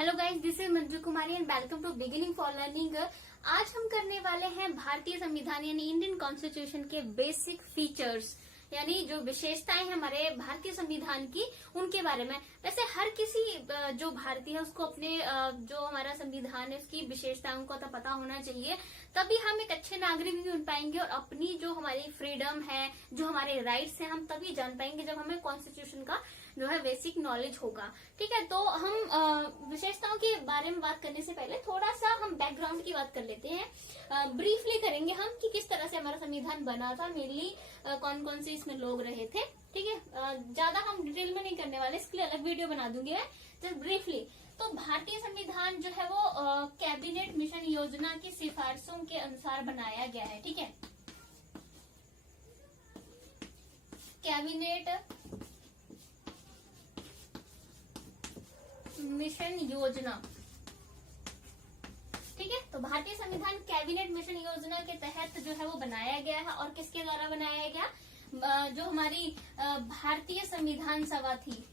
Hello guys, this is Manju Kumari and welcome to beginning for learning. आज हम करने वाले हैं भारतीय संविधान यानी इंडियन कॉन्स्टिट्यूशन के बेसिक फीचर्स यानी जो विशेषताएं हैं हमारे भारतीय संविधान की, उनके बारे में। वैसे हर किसी जो भारतीय है उसको अपने जो हमारा संविधान है उसकी विशेषताओं को तो पता होना चाहिए, तभी हम एक अच्छे नागरिक भी बन पाएंगे और अपनी जो हमारी फ्रीडम है, जो हमारे राइट्स हैं, हम तभी जान पाएंगे जब हमें कॉन्स्टिट्यूशन का जो है बेसिक नॉलेज होगा। ठीक है, तो हम विशेषताओं के बारे में बात करने से पहले थोड़ा सा हम बैकग्राउंड की बात कर लेते हैं। ब्रीफली करेंगे हम कि किस तरह से हमारा संविधान बना था, मेनली कौन कौन से इसमें लोग रहे थे। ठीक है, ज्यादा हम डिटेल में नहीं करने वाले, इसके लिए अलग वीडियो बना दूंगी मैं। जस्ट ब्रीफली, तो भारतीय संविधान जो है वो कैबिनेट मिशन योजना की सिफारिशों के अनुसार बनाया गया है। ठीक है, कैबिनेट मिशन योजना। ठीक है, तो भारतीय संविधान कैबिनेट मिशन योजना के तहत जो है वो बनाया गया है। और किसके द्वारा बनाया गया? जो हमारी भारतीय संविधान सभा थी,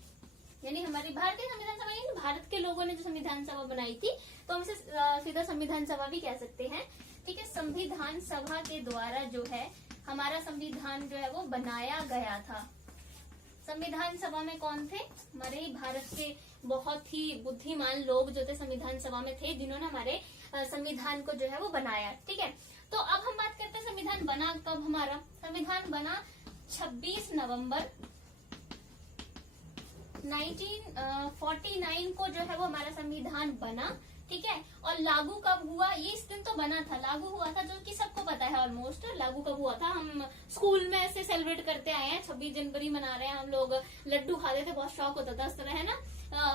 यानी हमारी भारतीय संविधान सभा यानी भारत के लोगों ने जो संविधान सभा बनाई थी, तो हम इसे सीधा संविधान सभा भी कह सकते हैं। ठीक है, संविधान सभा के द्वारा जो है हमारा संविधान जो है वो बनाया गया था। संविधान सभा में कौन थे? हमारे भारत के बहुत ही बुद्धिमान लोग जो थे संविधान सभा में थे, जिन्होंने हमारे संविधान को जो है वो बनाया। ठीक है, तो अब हम बात करते हैं संविधान बना कब। हमारा संविधान बना 26 नवंबर 1949 को जो है वो हमारा संविधान बना। ठीक है, और लागू कब हुआ? ये इस दिन तो बना था, लागू हुआ था, जो कि सबको पता है ऑलमोस्ट। लागू कब हुआ था? हम स्कूल में ऐसे सेलिब्रेट करते आए हैं, 26 जनवरी मना रहे हैं हम लोग। लड्डू खाते थे, बहुत शौक होता था उस तरह, है ना।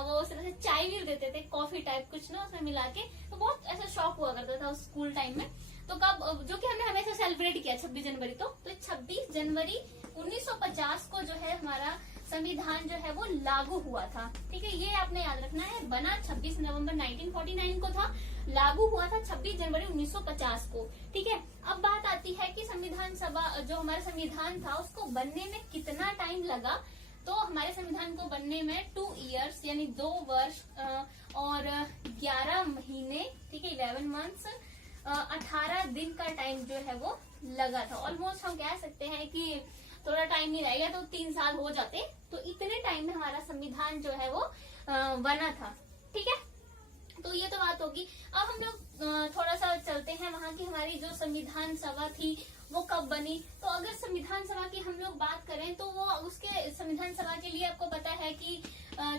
वो उस तरह से चाय भी देते थे, कॉफी टाइप कुछ ना उसमें मिला के, तो बहुत ऐसा शौक हुआ करता था उस स्कूल टाइम में। तो कब, जो कि हमने हमेशा सेलिब्रेट किया 26 जनवरी। तो 26 जनवरी 1950 को जो है हमारा संविधान जो है वो लागू हुआ था। ठीक है, ये आपने याद रखना है। बना 26 नवंबर 1949 को था, लागू हुआ था 26 जनवरी 1950 को। ठीक है, अब बात आती है कि संविधान सभा जो हमारा संविधान था उसको बनने में कितना टाइम लगा। तो हमारे संविधान को बनने में 2 इयर्स यानी 2 वर्ष और 11 महीने, ठीक है, 11 मंथ्स, 18 दिन का टाइम जो है वो लगा था। ऑलमोस्ट हम कह सकते हैं कि थोड़ा टाइम नहीं रहेगा तो 3 साल हो जाते। तो इतने टाइम में हमारा संविधान जो है वो बना था। ठीक है, तो ये तो बात होगी। अब हम लोग थोड़ा सा चलते हैं वहां की हमारी जो संविधान सभा थी वो कब बनी। तो अगर संविधान सभा की हम लोग बात करें तो वो उसके संविधान सभा के लिए आपको पता है कि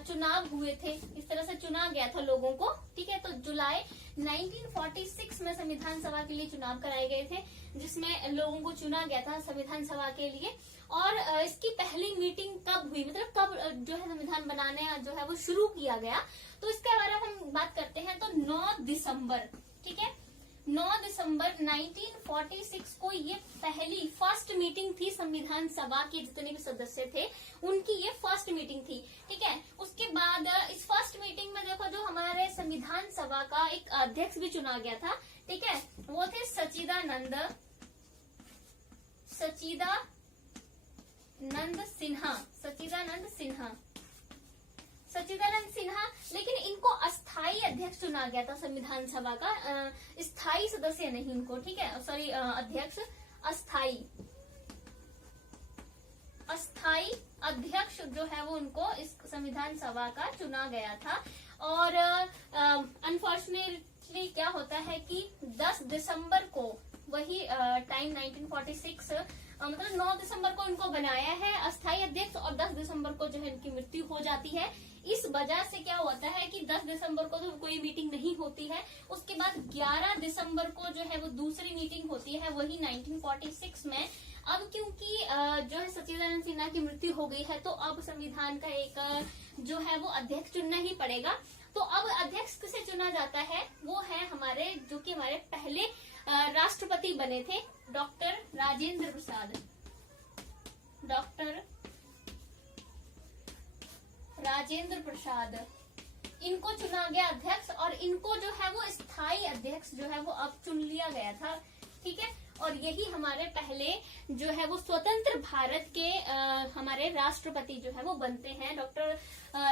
चुनाव हुए थे, इस तरह से चुना गया था लोगों को। ठीक है, तो जुलाई 1946 में संविधान सभा के लिए चुनाव कराए गए थे, जिसमें लोगों को चुना गया था संविधान सभा के लिए। और इसकी पहली मीटिंग कब हुई, मतलब कब जो है संविधान बनाने जो है वो शुरू किया गया, तो इसके बारे में हम बात करते हैं। तो 9 दिसंबर, ठीक है, 9 दिसंबर 1946 को ये पहली फर्स्ट मीटिंग थी संविधान सभा के जितने भी सदस्य थे उनकी ये फर्स्ट मीटिंग थी। ठीक है, उसके बाद इस फर्स्ट मीटिंग में देखो जो हमारे संविधान सभा का एक अध्यक्ष भी चुना गया था। ठीक है, वो थे सच्चिदानंद सिन्हा। लेकिन इनको अस्थाई अध्यक्ष चुना गया था संविधान सभा का, स्थायी सदस्य नहीं इनको। ठीक है, सॉरी, अध्यक्ष, अस्थाई अध्यक्ष जो है वो उनको इस संविधान सभा का चुना गया था। और अनफॉर्चुनेटली क्या होता है कि 10 दिसंबर को वही टाइम 1946 मतलब 9 दिसंबर को इनको बनाया है अस्थाई अध्यक्ष, और 10 दिसंबर को जो है इनकी मृत्यु हो जाती है। इस वजह से क्या होता है कि 10 दिसंबर को तो कोई मीटिंग नहीं होती है। उसके बाद 11 दिसंबर को जो है वो दूसरी मीटिंग होती है, वही 1946 में। अब क्योंकि जो है सच्चिदानंद सिन्हा की मृत्यु हो गई है, तो अब संविधान का एक जो है वो अध्यक्ष चुनना ही पड़ेगा। तो अब अध्यक्ष किसे चुना जाता है? वो है हमारे जो कि हमारे पहले राष्ट्रपति बने थे, डॉक्टर राजेंद्र प्रसाद। इनको चुना गया अध्यक्ष, और इनको जो है वो स्थायी अध्यक्ष जो है वो अब चुन लिया गया था। ठीक है, और यही हमारे पहले जो है वो स्वतंत्र भारत के हमारे राष्ट्रपति जो है वो बनते हैं, डॉक्टर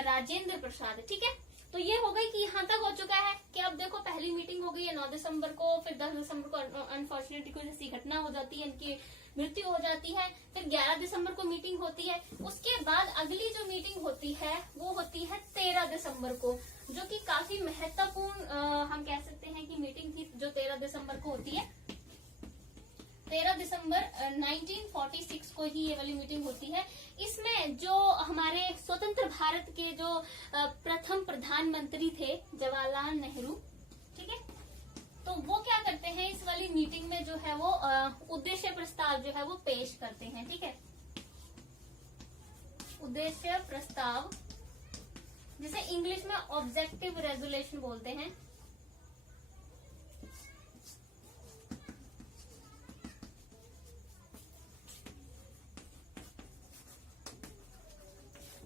राजेंद्र प्रसाद। ठीक है, तो ये हो गई कि यहाँ तक हो चुका है कि अब देखो पहली मीटिंग हो गई है 9 दिसंबर को, फिर 10 दिसंबर को अनफॉर्चुनेटली कुछ ऐसी घटना हो जाती है, इनकी मृत्यु हो जाती है, फिर 11 दिसंबर को मीटिंग होती है। उसके बाद अगली जो मीटिंग होती है वो होती है 13 दिसंबर को, जो कि काफी महत्वपूर्ण हम कह सकते हैं कि मीटिंग थी जो 13 दिसंबर को होती है। 13 दिसंबर 1946 को ही ये वाली मीटिंग होती है। इसमें जो हमारे स्वतंत्र भारत के जो प्रथम प्रधानमंत्री थे जवाहरलाल नेहरू, ठीक है, तो वो क्या करते हैं इस वाली मीटिंग में जो है वो उद्देश्य प्रस्ताव जो है वो पेश करते हैं। ठीक है, उद्देश्य प्रस्ताव, जिसे इंग्लिश में ऑब्जेक्टिव रेजोल्यूशन बोलते हैं।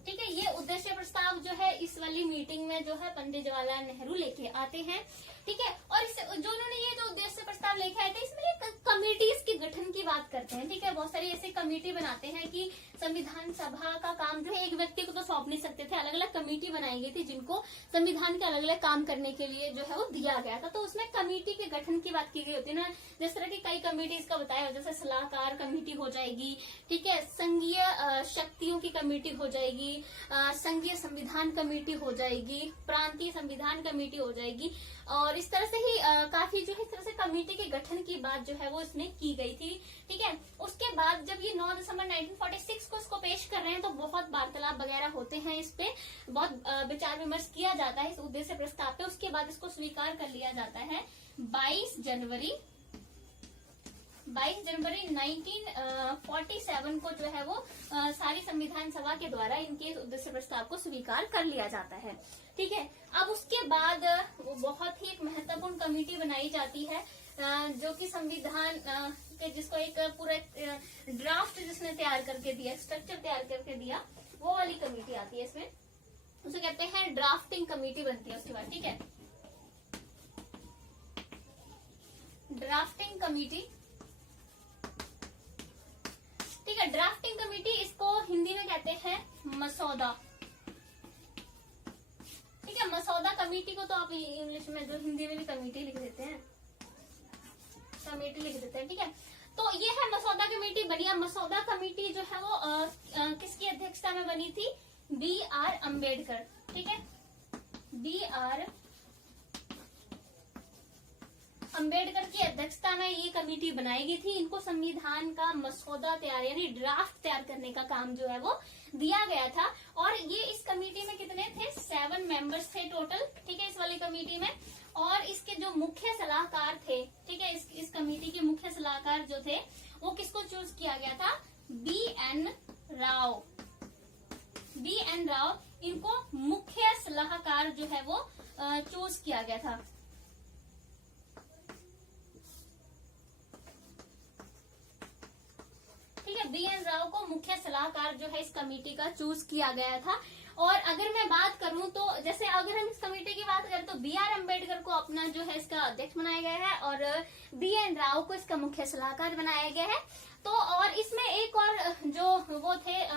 ठीक है, ये उद्देश्य प्रस्ताव जो है इस वाली मीटिंग में जो है पंडित जवाहरलाल नेहरू लेके आते हैं। ठीक है, और इस जो उन्होंने ये जो उद्देश्य प्रस्ताव लेके आए थे इसमें ये कमिटीज के गठन की बात करते हैं। ठीक है, बहुत सारी ऐसी कमेटी बनाते हैं कि संविधान सभा का काम जो है एक व्यक्ति को तो सौंप नहीं सकते थे, अलग अलग कमेटी बनाई गई थी जिनको संविधान के अलग अलग काम करने के लिए जो है वो दिया गया था। तो उसमें कमेटी के गठन की बात की गई होती है ना, जिस तरह की कई कमेटीज का बताया, जैसे सलाहकार कमेटी हो जाएगी, ठीक है, संघीय शक्तियों की कमेटी हो जाएगी, संघीय संविधान कमेटी हो जाएगी, प्रांतीय संविधान कमेटी हो जाएगी, और इस तरह से ही काफी जो है इस तरह से कमेटी के गठन की बात जो है वो इसमें की गई थी। ठीक है, उसके बाद जब ये 9 दिसंबर 1946 को इसको पेश कर रहे हैं तो बहुत वार्तालाप वगैरह होते हैं, इस पे बहुत विचार विमर्श किया जाता है इस उद्देश्य प्रस्ताव पे। उसके बाद इसको स्वीकार कर लिया जाता है 22 जनवरी 1947 को जो है वो सारी संविधान सभा के द्वारा इनके उद्देश्य प्रस्ताव को स्वीकार कर लिया जाता है। ठीक है, अब उसके बाद बहुत ही एक महत्वपूर्ण कमेटी बनाई जाती है जो कि संविधान के जिसको एक पूरा ड्राफ्ट जिसने तैयार करके दिया, स्ट्रक्चर तैयार करके दिया, वो वाली कमेटी आती है। इसमें उसे कहते हैं ड्राफ्टिंग कमेटी बनती है उसके बाद। ठीक है, ड्राफ्टिंग कमेटी। ठीक है, ड्राफ्टिंग कमेटी इसको हिंदी में कहते हैं मसौदा। ठीक है, मसौदा कमेटी को तो आप इंग्लिश में जो हिंदी में भी कमेटी लिख देते हैं, कमेटी लिख देते हैं। ठीक है, तो ये है मसौदा कमेटी बनी। मसौदा कमेटी जो है वो किसकी अध्यक्षता में बनी थी? B.R. अम्बेडकर। ठीक है, B.R. अम्बेडकर की अध्यक्षता में ये कमेटी बनाई गई थी। इनको संविधान का मसौदा तैयार यानी ड्राफ्ट तैयार करने का काम जो है वो दिया गया था। और ये इस कमेटी में कितने थे? 7 मेंबर्स थे टोटल। ठीक है, इस वाली कमेटी में। और इसके जो मुख्य सलाहकार थे, ठीक है, इस कमेटी के मुख्य सलाहकार जो थे वो किसको चूज किया गया था? B.N. राव। B.N. राव इनको मुख्य सलाहकार जो है वो चूज किया गया था। ठीक है, B.N. राव को मुख्य सलाहकार जो है इस कमेटी का चूज किया गया था। और अगर मैं बात करूं तो जैसे अगर हम इस कमेटी की बात करें तो B.R. अम्बेडकर को अपना जो है इसका अध्यक्ष बनाया गया है और B.N. राव को इसका मुख्य सलाहकार बनाया गया है। तो और इसमें एक और जो वो थे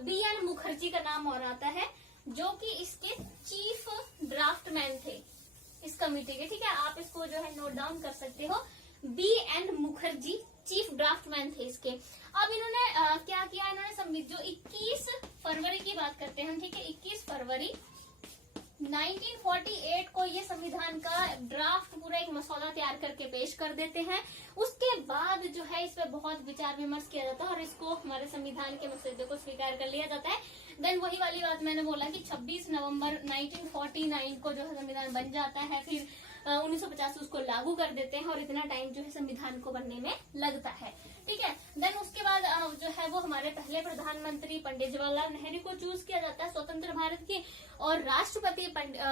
B.N. मुखर्जी का नाम और आता है, जो कि इसके चीफ ड्राफ्टमैन थे इस कमेटी के। ठीक है, आप इसको जो है नोट डाउन कर सकते हो। B.N. मुखर्जी चीफ ड्राफ्टमैन थे इसके। अब इन्होंने क्या किया? इन्होंने जो 21 फरवरी की बात करते हैं हम, ठीक है, 21 फरवरी 1948 को ये संविधान का ड्राफ्ट पूरा एक मसौदा तैयार करके पेश कर देते हैं। उसके बाद जो है इस पे बहुत विचार विमर्श किया जाता है और इसको हमारे संविधान के मसौदे को स्वीकार कर लिया जाता है। देन वही वाली बात मैंने बोला कि 26 नवंबर 1949 को जो है संविधान बन जाता है। फिर 1950 उसको लागू कर देते हैं और इतना टाइम जो है संविधान को बनने में लगता है। ठीक है, देन उसके बाद जो है वो हमारे पहले प्रधानमंत्री पंडित जवाहरलाल नेहरू को चूज किया जाता है स्वतंत्र भारत के, और राष्ट्रपति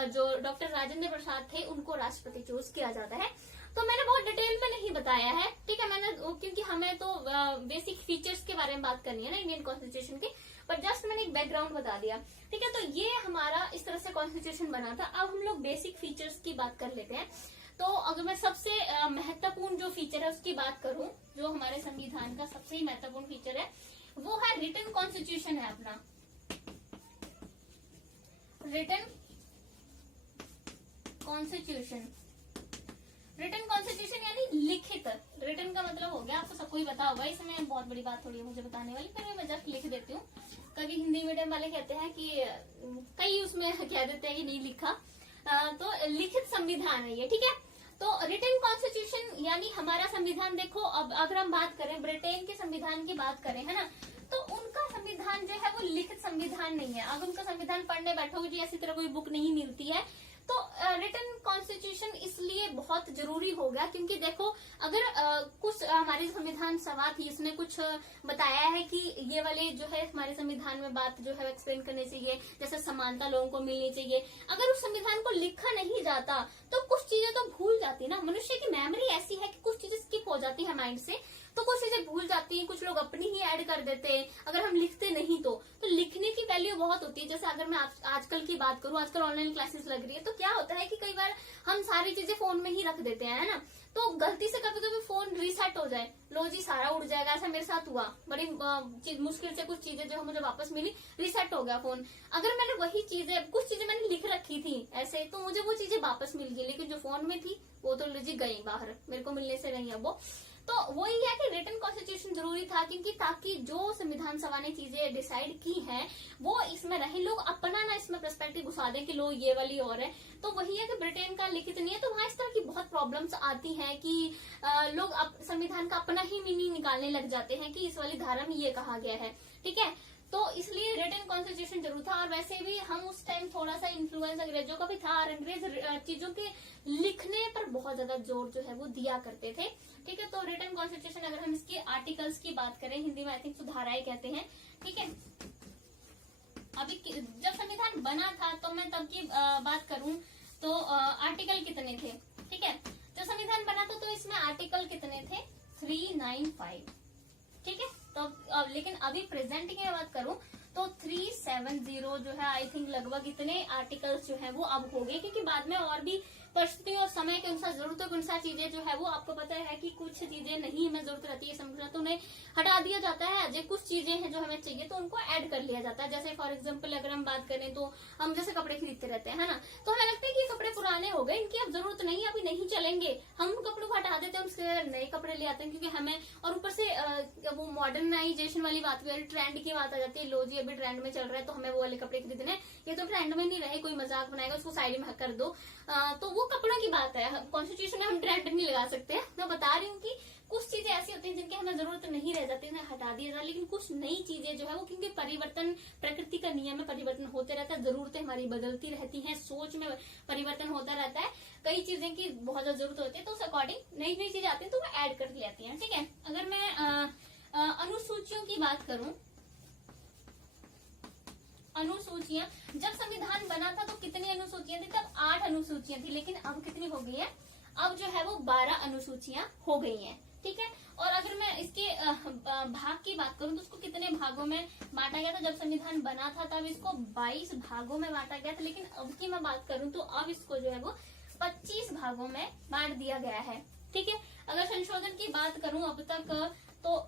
जो डॉक्टर राजेंद्र प्रसाद थे उनको राष्ट्रपति चूज किया जाता है। तो मैंने बहुत डिटेल में नहीं बताया है, ठीक है, मैंने क्योंकि हमें तो बेसिक फीचर्स के बारे में बात करनी है ना इंडियन कॉन्स्टिट्यूशन के, पर जस्ट मैंने एक बैकग्राउंड बता दिया। ठीक है, तो ये हमारा इस तरह से कॉन्स्टिट्यूशन बना था। अब हम लोग बेसिक फीचर्स की बात कर लेते हैं। तो अगर मैं सबसे महत्वपूर्ण जो फीचर है उसकी बात करूं, जो हमारे संविधान का सबसे ही महत्वपूर्ण फीचर है वो है रिटन कॉन्स्टिट्यूशन है अपना। Written constitution. रिटन कॉन्स्टिट्यूशन यानी लिखित। रिटन का मतलब हो गया, आपको सबको ही पता होगा, इसमें बहुत बड़ी बात थोड़ी है मुझे बताने वाली, फिर मैं जस्ट लिख देती हूँ। कभी हिंदी मीडियम वाले कहते हैं कि कई उसमें कह देते हैं कि नहीं लिखा, तो लिखित संविधान है ये, ठीक है। तो रिटन कॉन्स्टिट्यूशन यानी हमारा संविधान। देखो अब अगर हम बात करें ब्रिटेन के संविधान की बात करें, है ना, तो उनका संविधान जो है वो लिखित संविधान नहीं है। अगर उनका संविधान पढ़ने बैठोगे जी ऐसी तरह कोई बुक नहीं मिलती है। तो रिटन कॉन्स्टिट्यूशन इसलिए बहुत जरूरी हो गया क्योंकि देखो अगर कुछ हमारी संविधान सभा थी, इसने कुछ बताया है कि ये वाले जो है हमारे संविधान में बात जो है एक्सप्लेन करनी चाहिए, जैसे समानता लोगों को मिलनी चाहिए। अगर उस संविधान को लिखा नहीं जाता तो कुछ चीजें तो भूल जाती ना। मनुष्य की मेमोरी ऐसी है कि कुछ चीजें स्किप हो जाती है माइंड से, तो कुछ चीजें भूल जाती हैं, कुछ लोग अपनी ही ऐड कर देते हैं अगर हम लिखते नहीं तो लिखने की वैल्यू बहुत होती है। जैसे अगर मैं आजकल की बात करूं, आजकल ऑनलाइन क्लासेस लग रही है, तो क्या होता है कि कई बार हम सारी चीजें फोन में ही रख देते हैं, है ना, तो गलती से कभी कभी फोन रीसेट हो जाए, लो जी सारा उड़ जाएगा। ऐसा मेरे साथ हुआ, बड़ी मुश्किल से कुछ चीजें जो मुझे वापस मिली, रीसेट हो गया फोन। अगर मैंने वही चीजें, कुछ चीजें मैंने लिख रखी थी ऐसे, तो मुझे वो चीजें वापस मिल गई, लेकिन जो फोन में थी वो तो जी गई बाहर, मेरे को मिलने से नहीं है वो। तो वही है कि रिटन कॉन्स्टिट्यूशन जरूरी था क्योंकि ताकि जो संविधान सभा ने चीजें डिसाइड की हैं वो इसमें रहे, लोग अपना ना इसमें पर्सपेक्टिव घुसा दें कि लो ये वाली और है। तो वही है कि ब्रिटेन का लिखित नहीं है, तो वहां इस तरह की बहुत प्रॉब्लम्स आती हैं कि लोग संविधान का अपना ही मीनिंग निकालने लग जाते हैं कि इस वाली धारा में ये कहा गया है, ठीक है। तो इसलिए रिटन कॉन्स्टिट्यूशन जरूर था। और वैसे भी हम उस टाइम थोड़ा सा इन्फ्लुएंस अंग्रेजों का भी था, और अंग्रेज चीजों के लिखने पर बहुत ज्यादा जोर जो है वो दिया करते थे, ठीक है। तो रिटन कॉन्स्टिट्यूशन अगर हम इसके आर्टिकल्स की बात करें, हिंदी में आई थिंक सुधाराएं कहते हैं, ठीक है। अभी जब संविधान बना था तो मैं तब की बात करूं तो आर्टिकल कितने थे, ठीक है। जब संविधान बना था तो इसमें आर्टिकल कितने थे, 395, ठीक है। तो लेकिन अभी प्रेजेंट की मैं बात करूं तो 370 जो है आई थिंक लगभग इतने आर्टिकल्स जो है वो अब हो गए, क्योंकि बाद में और भी परिस्थितियों और समय के अनुसार, जरूरतों के अनुसार चीजें जो है वो, आपको पता है कि कुछ चीजें नहीं हमें जरूरत रहती है समझना, तो उन्हें हटा दिया जाता है। जो कुछ चीजें हैं जो हमें चाहिए तो उनको ऐड कर लिया जाता है। जैसे फॉर एग्जाम्पल अगर हम बात करें तो हम जैसे कपड़े खरीदते रहते हैं, है ना, तो हमें लगता है कि ये कपड़े पुराने हो गए, इनकी अब जरूरत नहीं, अभी नहीं चलेंगे, हम उन कपड़ों को हटा देते हैं, उसके नए कपड़े ले आते हैं क्योंकि हमें, और ऊपर से वो मॉडर्नाइजेशन वाली बात, ट्रेंड की बात आ जाती है, लो जी अभी ट्रेंड में चल रहा है तो हमें वो वाले कपड़े खरीदने, ये तो ट्रेंड में नहीं रहे, कोई मजाक बनाएगा उसको साइड में कर दो, तो वो कपड़ों की बात है। कॉन्स्टिट्यूशन में हम ट्रेंड नहीं लगा सकते। मैं बता रही हूँ कि कुछ चीजें ऐसी होती हैं जिनकी हमें जरूरत नहीं रह जाती, उन्हें हटा दिया जाए, लेकिन कुछ नई चीजें जो है वो, क्योंकि परिवर्तन प्रकृति का नियम है, परिवर्तन होते रहता है, जरूरतें हमारी बदलती रहती हैं, सोच में परिवर्तन होता रहता है, कई चीजें की बहुत ज्यादा जरूरत होती है, तो उस अकॉर्डिंग नई नई चीजें आती है तो वो ऐड कर लेती है, ठीक है। अगर मैं अनुसूचियों की बात करूं, अनुसूचियां, जब संविधान बना था तो कितनी अनुसूचियां थी, तब 8 अनुसूचियां थी, लेकिन अब कितनी हो गई है, अब जो है वो 12 अनुसूचियां हो गई हैं, ठीक है। और अगर मैं इसके भाग की बात करूं तो उसको कितने भागों में बांटा गया था, जब संविधान बना था तब इसको 22 भागों में बांटा गया था, लेकिन अब की मैं बात करूं तो अब इसको जो है वो 25 भागों में बांट दिया गया है, ठीक है। अगर संशोधन की बात करूं अब तक तो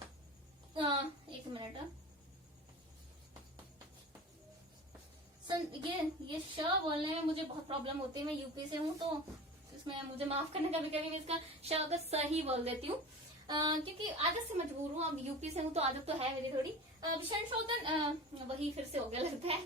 एक मिनट, ये श बोलने में मुझे बहुत प्रॉब्लम होती है, मैं यूपी से हूँ तो इसमें मुझे माफ करना, कभी कभी मैं इसका श का स ही बोल देती हूँ, क्योंकि आदत से मजबूर हूँ, अब यूपी से हूँ तो आदत तो है मेरी थोड़ी। संशोधन वही फिर से हो गया लगता है।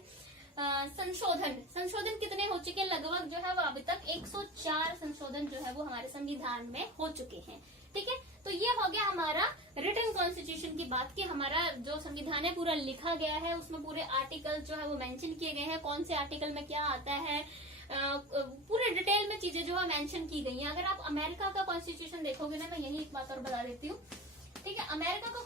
संशोधन कितने हो चुके हैं, लगभग जो है वो अभी तक 104 संशोधन जो है वो हमारे संविधान में हो चुके हैं, ठीक है। तो ये हो गया हमारा रिटन कॉन्स्टिट्यूशन की बात की, हमारा जो संविधान है पूरा लिखा गया है, उसमें पूरे आर्टिकल जो है वो मेंशन किए गए हैं, कौन से आर्टिकल में क्या आता है, पूरे डिटेल में चीजें जो है मेंशन की गई हैं। अगर आप अमेरिका का कॉन्स्टिट्यूशन देखोगे ना, मैं यही एक बात और बता देती हूँ, ठीक है। अमेरिका का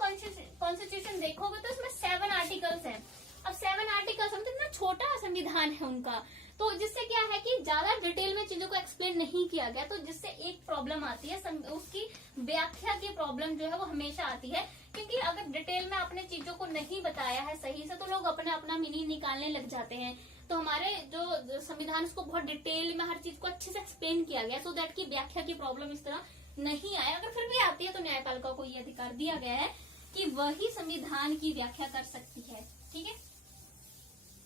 कॉन्स्टिट्यूशन देखोगे तो इसमें 7 आर्टिकल्स हैं। अब 7 आर्टिकल्स मतलब इतना छोटा संविधान है उनका, तो जिससे क्या है कि ज्यादा डिटेल में चीजों को एक्सप्लेन नहीं किया गया, तो जिससे एक प्रॉब्लम आती है, उसकी व्याख्या की प्रॉब्लम जो है वो हमेशा आती है, क्योंकि अगर डिटेल में आपने चीजों को नहीं बताया है सही से तो लोग अपना मीनिंग निकालने लग जाते हैं। तो हमारे जो संविधान उसको बहुत डिटेल में हर चीज को अच्छे से एक्सप्लेन किया गया, सो दैट की व्याख्या की प्रॉब्लम इस तरह नहीं आए। अगर फिर भी आती है तो न्यायपालिका को ये अधिकार दिया गया है कि वही संविधान की व्याख्या कर सकती है, ठीक है।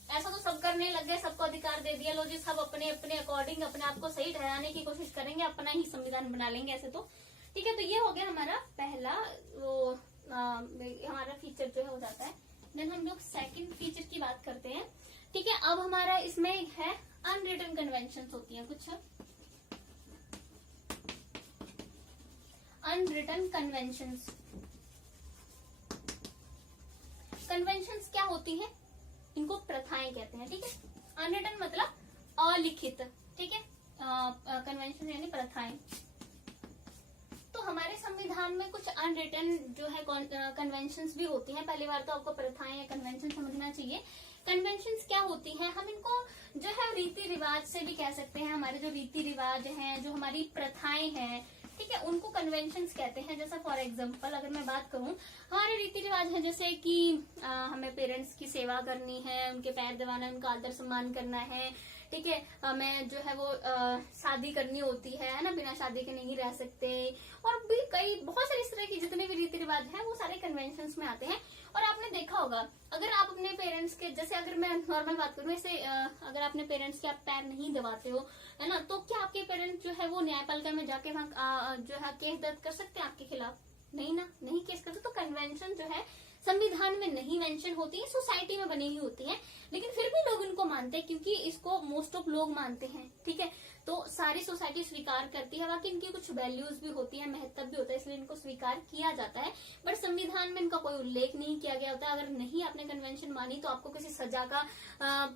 ऐसा तो सब करने लग गए, सबको अधिकार दे दिया, लो जी सब अपने अपने अकॉर्डिंग अपने आप को सही ठहराने की कोशिश करेंगे, अपना ही संविधान बना लेंगे ऐसे तो। ठीक है, तो ये हो गया हमारा पहला वो हमारा फीचर जो है हो जाता है। देन हम लोग सेकंड फीचर की बात करते हैं। ठीक है, अब हमारा इसमें है अनरिटन कन्वेंशन होती है कुछ अनरिटन कन्वेंशंस। कन्वेंशंस क्या होती हैं? इनको प्रथाएं कहते हैं। ठीक है, अनरिटन मतलब अलिखित। ठीक है, कन्वेंशन यानी प्रथाएं। तो हमारे संविधान में कुछ अनरिटन जो है कन्वेंशंस भी होती हैं। पहली बार तो आपको प्रथाएं या कन्वेंशन समझना चाहिए। कन्वेंशंस क्या होती हैं? हम इनको जो है रीति रिवाज से भी कह सकते हैं। हमारे जो रीति रिवाज हैं, जो हमारी प्रथाएं हैं, ठीक है, उनको कन्वेंशंस कहते हैं। जैसा फॉर एग्जांपल अगर मैं बात करूं, हमारे रीति रिवाज है जैसे कि हमें पेरेंट्स की सेवा करनी है, उनके पैर दबाना, उनका आदर सम्मान करना है। ठीक है, हमें जो है वो शादी करनी होती है ना, बिना शादी के नहीं रह सकते। और भी कई बहुत सारे इस तरह की जितने भी रीति रिवाज हैं वो सारे कन्वेंशंस में आते हैं। और आपने देखा होगा, अगर आप अपने पेरेंट्स के, जैसे अगर मैं नॉर्मल बात करूं, ऐसे अगर अपने पेरेंट्स के आप पैर नहीं दबाते हो, है ना, तो क्या आपके पेरेंट्स जो है वो न्यायपालिका में जाके वहाँ जो है केस दर्ज कर सकते हैं आपके खिलाफ? नहीं ना, नहीं केस करते। तो कन्वेंशन जो है संविधान में नहीं मेंशन होती है, सोसाइटी में बनी हुई होती है, लेकिन फिर भी लोग इनको मानते हैं क्योंकि इसको मोस्ट ऑफ लोग मानते हैं। ठीक है, तो सारी सोसाइटी स्वीकार करती है। बाकी इनकी कुछ वैल्यूज भी होती है, महत्व भी होता है, इसलिए इनको स्वीकार किया जाता है। बट संविधान में इनका कोई उल्लेख नहीं किया गया होता है। अगर नहीं आपने कन्वेंशन मानी तो आपको किसी सजा का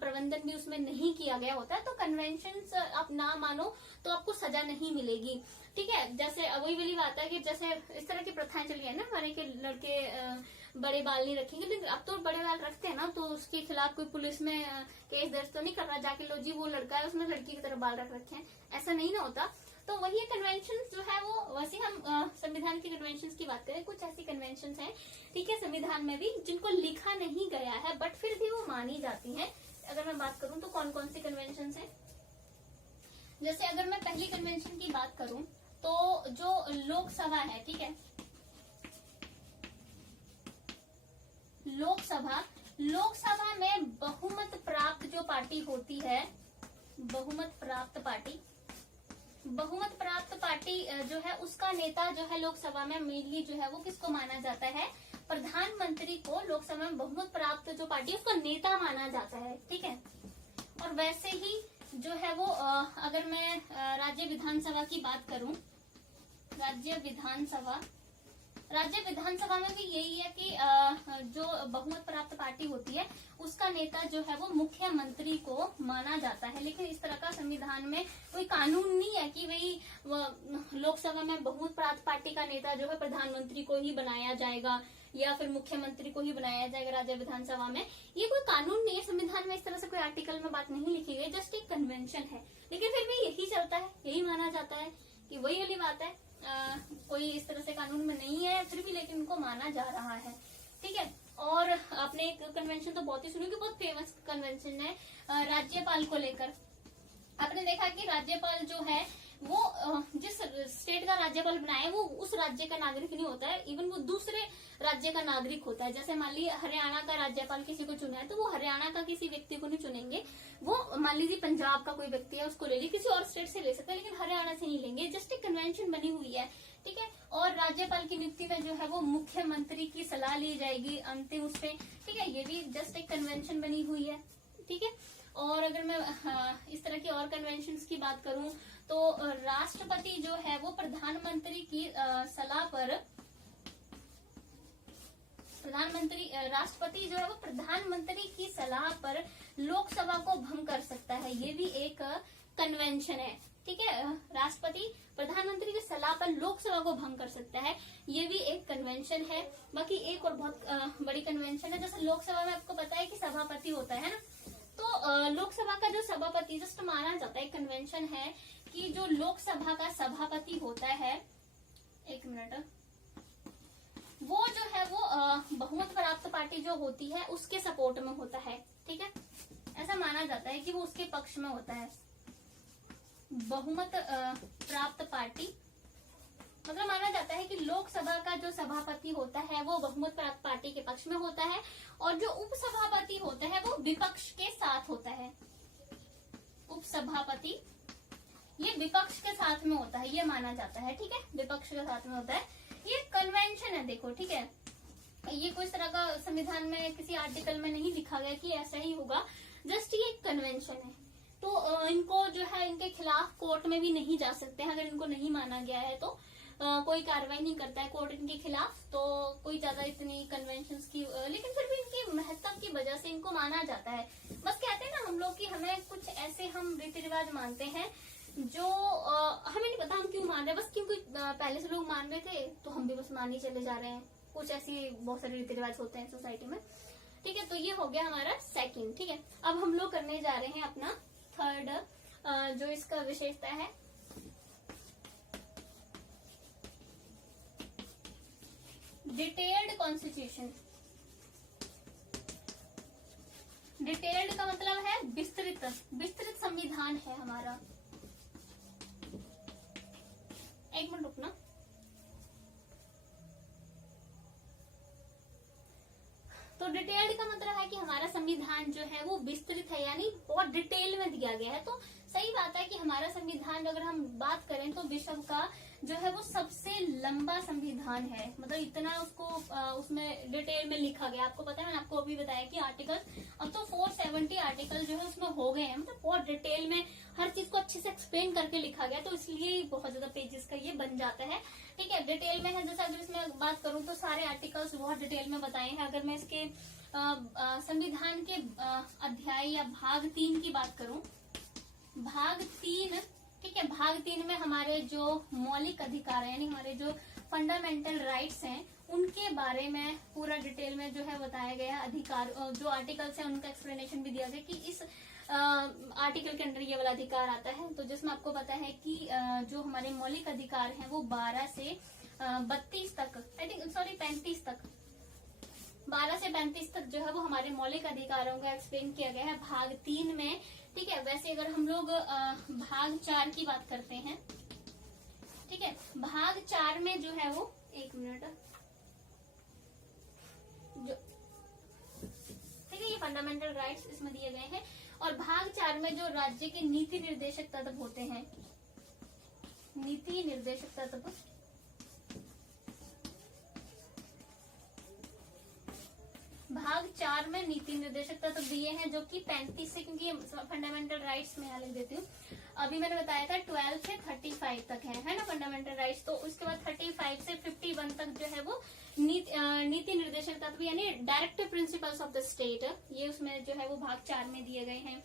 प्रबंधन भी उसमें नहीं किया गया होता है। तो कन्वेंशन आप ना मानो तो आपको सजा नहीं मिलेगी। ठीक है, जैसे वही वाली बात है कि जैसे इस तरह की प्रथाएं चली है ना, हमारे के लड़के बड़े बाल नहीं रखेंगे, लेकिन अब तो बड़े बाल रखते हैं ना, तो उसके खिलाफ कोई पुलिस में केस दर्ज तो नहीं कर रहा जाके, लो जी वो लड़का है उसने लड़की की तरह बाल रख रखे हैं, ऐसा नहीं ना होता। तो वही कन्वेंशन जो है वो वैसे हम संविधान के कन्वेंशन की बात करें, कुछ ऐसी कन्वेंशन हैं, ठीक है, संविधान में भी जिनको लिखा नहीं गया है बट फिर भी वो मानी जाती है। अगर मैं बात करूं तो कौन कौन सी कन्वेंशन है, जैसे अगर मैं पहली कन्वेंशन की बात करूं तो जो लोकसभा है, ठीक है, लोकसभा में बहुमत प्राप्त जो पार्टी होती है, बहुमत प्राप्त पार्टी जो है उसका नेता जो है लोकसभा में मेनली जो है वो किसको माना जाता है? प्रधानमंत्री को लोकसभा में बहुमत प्राप्त जो पार्टी है उसका नेता माना जाता है। ठीक है, और वैसे ही जो है वो अगर मैं राज्य विधानसभा की बात करूं, राज्य विधानसभा में भी यही है कि जो बहुमत प्राप्त पार्टी होती है उसका नेता जो है वो मुख्यमंत्री को माना जाता है। लेकिन इस तरह का संविधान में कोई कानून नहीं है कि भाई लोकसभा में बहुमत प्राप्त पार्टी का नेता जो है प्रधानमंत्री को ही बनाया जाएगा या फिर मुख्यमंत्री को ही बनाया जाएगा राज्य विधानसभा में। ये कोई कानून नहीं है, संविधान में इस तरह से कोई आर्टिकल में बात नहीं लिखी गई, जस्ट एक कन्वेंशन है। लेकिन फिर भी यही चलता है, यही माना जाता है कि वही वाली बात है, कोई इस तरह से कानून में नहीं है फिर भी लेकिन उनको माना जा रहा है। ठीक है, और आपने एक कन्वेंशन तो बहुत ही सुनी कि बहुत फेमस कन्वेंशन है राज्यपाल को लेकर। आपने देखा कि राज्यपाल जो है वो जिस स्टेट का राज्यपाल बनाए वो उस राज्य का नागरिक नहीं होता है, इवन वो दूसरे राज्य का नागरिक होता है। जैसे मान लीजिए हरियाणा का राज्यपाल किसी को चुना है तो वो हरियाणा का किसी व्यक्ति को नहीं चुनेंगे, वो मान लीजिए पंजाब का कोई व्यक्ति है उसको ले लीजिए, किसी और स्टेट से ले सकते हैं लेकिन हरियाणा से नहीं लेंगे। जस्ट एक कन्वेंशन बनी हुई है। ठीक है, और राज्यपाल की नियुक्ति में जो है वो मुख्यमंत्री की सलाह ली जाएगी अंतिम उस पे। ठीक है, ये भी जस्ट एक कन्वेंशन बनी हुई है। ठीक है, और अगर मैं इस तरह की और कन्वेंशंस की बात करूं तो राष्ट्रपति जो है वो प्रधानमंत्री की सलाह पर राष्ट्रपति जो है वो प्रधानमंत्री की सलाह पर लोकसभा को भंग कर सकता है, ये भी एक कन्वेंशन है। ठीक है, राष्ट्रपति प्रधानमंत्री की सलाह पर लोकसभा को भंग कर सकता है, ये भी एक कन्वेंशन है। बाकी एक और बहुत बड़ी कन्वेंशन है, जैसे लोकसभा में आपको पता है कि सभापति होता है ना, तो लोकसभा का जो सभापति जस्ट माना जाता है, कन्वेंशन है कि जो लोकसभा का सभापति होता है, एक मिनट, वो जो है वो बहुमत प्राप्त पार्टी जो होती है उसके सपोर्ट में होता है। ठीक है, ऐसा माना जाता है कि वो उसके पक्ष में होता है। बहुमत प्राप्त पार्टी मतलब माना जाता है कि लोकसभा का जो सभापति होता है वो बहुमत प्राप्त पार्टी के पक्ष में होता है, और जो उपसभापति होता है वो विपक्ष के साथ होता है। उपसभापति ये विपक्ष के साथ में होता है, ये माना जाता है, ठीक है, विपक्ष के साथ में होता है। ये कन्वेंशन है, देखो, ठीक है, ये कोई तरह का संविधान में किसी आर्टिकल में नहीं लिखा गया कि ऐसा ही होगा, जस्ट ये एक कन्वेंशन है। तो इनको जो है इनके खिलाफ कोर्ट में भी नहीं जा सकते हैं, अगर इनको नहीं माना गया है तो कोई कार्रवाई नहीं करता है कोर्ट इनके खिलाफ। तो कोई ज्यादा इतनी कन्वेंशंस की लेकिन फिर भी इनकी महत्व की वजह से इनको माना जाता है। बस कहते हैं ना हम लोग कि हमें कुछ ऐसे हम रीति रिवाज मानते हैं जो हमें नहीं पता हम क्यों मान रहे हैं, बस क्योंकि पहले से लोग मान रहे थे तो हम भी बस मान ही चले जा रहे हैं। कुछ ऐसी बहुत सारे रीति रिवाज होते हैं सोसाइटी में, ठीक है। तो ये हो गया हमारा सेकंड, ठीक है। अब हम लोग करने जा रहे हैं अपना थर्ड, जो इसका विशेषता है डिटेल्ड कॉन्स्टिट्यूशन। डिटेल्ड का मतलब है विस्तृत, विस्तृत संविधान है हमारा। एक मिनट रुकना। तो डिटेल्ड का मतलब है कि हमारा संविधान जो है वो विस्तृत है, यानी बहुत डिटेल में दिया गया है। तो सही बात है कि हमारा संविधान अगर हम बात करें तो विश्व का जो है वो सबसे लंबा संविधान है, मतलब इतना उसको उसमें डिटेल में लिखा गया। आपको पता है, मैंने आपको अभी बताया कि आर्टिकल अब तो 470 आर्टिकल जो है उसमें हो गए हैं, मतलब बहुत डिटेल में हर चीज को अच्छे से एक्सप्लेन करके लिखा गया, तो इसलिए बहुत ज्यादा पेजेस का ये बन जाता है, ठीक है, डिटेल में है। जैसे अगर इसमें बात करूं तो सारे आर्टिकल्स बहुत डिटेल में बताए हैं। अगर मैं इसके संविधान के अध्याय या भाग 3 की बात करूं, भाग 3, ठीक है, भाग 3 में हमारे जो मौलिक अधिकार है, यानी हमारे जो फंडामेंटल राइट्स हैं, उनके बारे में पूरा डिटेल में जो है बताया गया है। अधिकार जो आर्टिकल्स हैं उनका एक्सप्लेनेशन भी दिया गया कि इस आर्टिकल के अंदर ये वाला अधिकार आता है। तो जिसमें आपको पता है कि जो हमारे मौलिक अधिकार हैं वो 12 से 32 तक, आई थिंक सॉरी 35 तक, 12 से 35 तक जो है वो हमारे मौलिक अधिकारों का एक्सप्लेन किया गया है भाग 3 में, ठीक है। वैसे अगर हम लोग भाग 4 की बात करते हैं, ठीक है, भाग 4 में जो है वो, एक मिनट, जो ठीक है, ये फंडामेंटल राइट्स इसमें दिए गए हैं। और भाग 4 में जो राज्य के नीति निर्देशक तत्व होते हैं, नीति निर्देशक तत्व, भाग 4 में नीति निर्देशक तत्व दिए हैं जो कि 35 से, क्योंकि फंडामेंटल राइट्स में यहाँ लिख देती हूँ, अभी मैंने बताया था 12 से 35 तक है ना फंडामेंटल राइट्स। तो उसके बाद 35 से 51 तक जो है वो नीति निर्देशक तत्व यानी directive principles of the state, ये उसमें जो है वो भाग 4 में दिए गए हैं।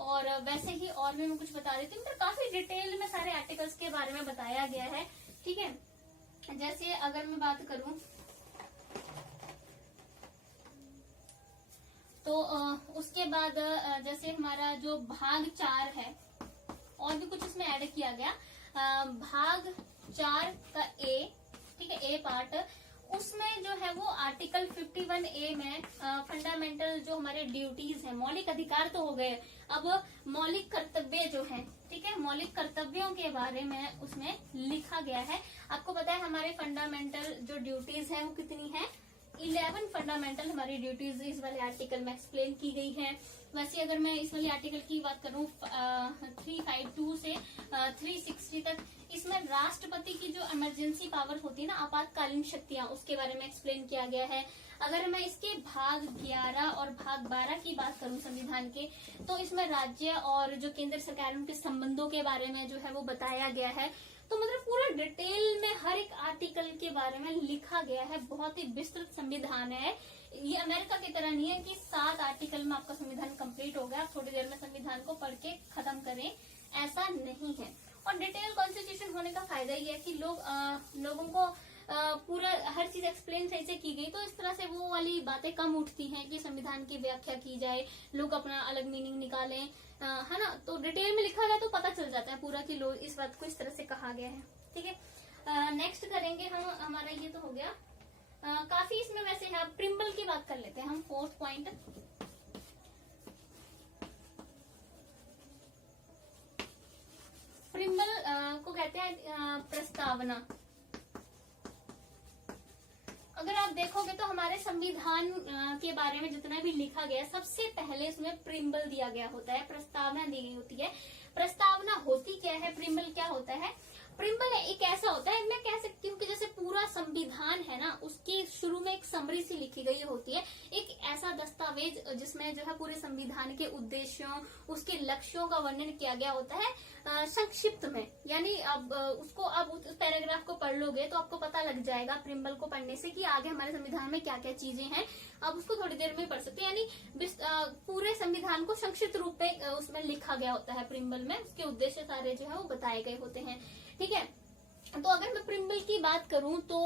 और वैसे ही और भी मैं कुछ बता देती हूँ, काफी डिटेल में सारे आर्टिकल्स के बारे में बताया गया है, ठीक है। जैसे अगर मैं बात करूँ तो उसके बाद जैसे हमारा जो भाग 4 है, और भी कुछ इसमें ऐड किया गया, भाग 4 का ए, ठीक है, ए पार्ट, उसमें जो है वो आर्टिकल 51A में फंडामेंटल जो हमारे ड्यूटीज है, मौलिक अधिकार तो हो गए, अब मौलिक कर्तव्य जो है, ठीक है, मौलिक कर्तव्यों के बारे में उसमें लिखा गया है। आपको पता है हमारे फंडामेंटल जो ड्यूटीज है वो कितनी है, 11 फंडामेंटल हमारी ड्यूटीज इस वाले आर्टिकल में एक्सप्लेन की गई है। वैसे अगर मैं इस वाले आर्टिकल की बात करूं 352 से 360 तक, इसमें राष्ट्रपति की जो इमरजेंसी पावर होती है ना, आपातकालीन शक्तियां, उसके बारे में एक्सप्लेन किया गया है। अगर मैं इसके भाग 11 और भाग 12 की बात करूं संविधान के, तो इसमें राज्य और जो केंद्र सरकार उनके संबंधों के बारे में जो है वो बताया गया है। तो मतलब पूरा डिटेल में हर एक आर्टिकल के बारे में लिखा गया है, बहुत ही विस्तृत संविधान है। ये अमेरिका की तरह नहीं है कि 7 आर्टिकल में आपका संविधान कंप्लीट हो गया, आप थोड़ी देर में संविधान को पढ़ के खत्म करें, ऐसा नहीं है। और डिटेल कॉन्स्टिट्यूशन होने का फायदा ये है कि लोगों को पूरा हर चीज एक्सप्लेन सही से की गई, तो इस तरह से वो वाली बातें कम उठती हैं कि संविधान की व्याख्या की जाए, लोग अपना अलग मीनिंग निकालें, है ना। तो डिटेल में लिखा गया तो पता चल जाता है पूरा कि लोग इस बात को इस तरह से कहा गया है, ठीक है। नेक्स्ट करेंगे हम, हमारा ये तो हो गया, काफी इसमें वैसे है। प्रिम्बल की बात कर लेते हैं हम, 4th पॉइंट। प्रिम्बल को कहते हैं प्रस्तावना, अगर आप देखोगे तो हमारे संविधान के बारे में जितना भी लिखा गया है, सबसे पहले उसमें प्रीम्बल दिया गया होता है, प्रस्तावना दी गई होती है। प्रस्तावना होती क्या है, प्रीम्बल क्या होता है? प्रीम्बल एक ऐसा होता है, मैं कह सकती हूँ कि जैसे पूरा संविधान है ना, उसके शुरू में एक समरी सी लिखी गई होती है, एक ऐसा दस्तावेज जिसमें जो है पूरे संविधान के उद्देश्यों, उसके लक्ष्यों का वर्णन किया गया होता है संक्षिप्त में। यानी अब उसको अब उस पैराग्राफ को पढ़ लोगे तो आपको पता लग जाएगा प्रीम्बल को पढ़ने से कि आगे हमारे संविधान में क्या क्या चीजें हैं। आप उसको थोड़ी देर में पढ़ सकते हैं। यानी पूरे संविधान को संक्षिप्त रूप में उसमें लिखा गया होता है प्रीम्बल में, उसके उद्देश्य सारे जो है वो बताए गए होते हैं। ठीक है, तो अगर मैं प्रीम्बल की बात करूं तो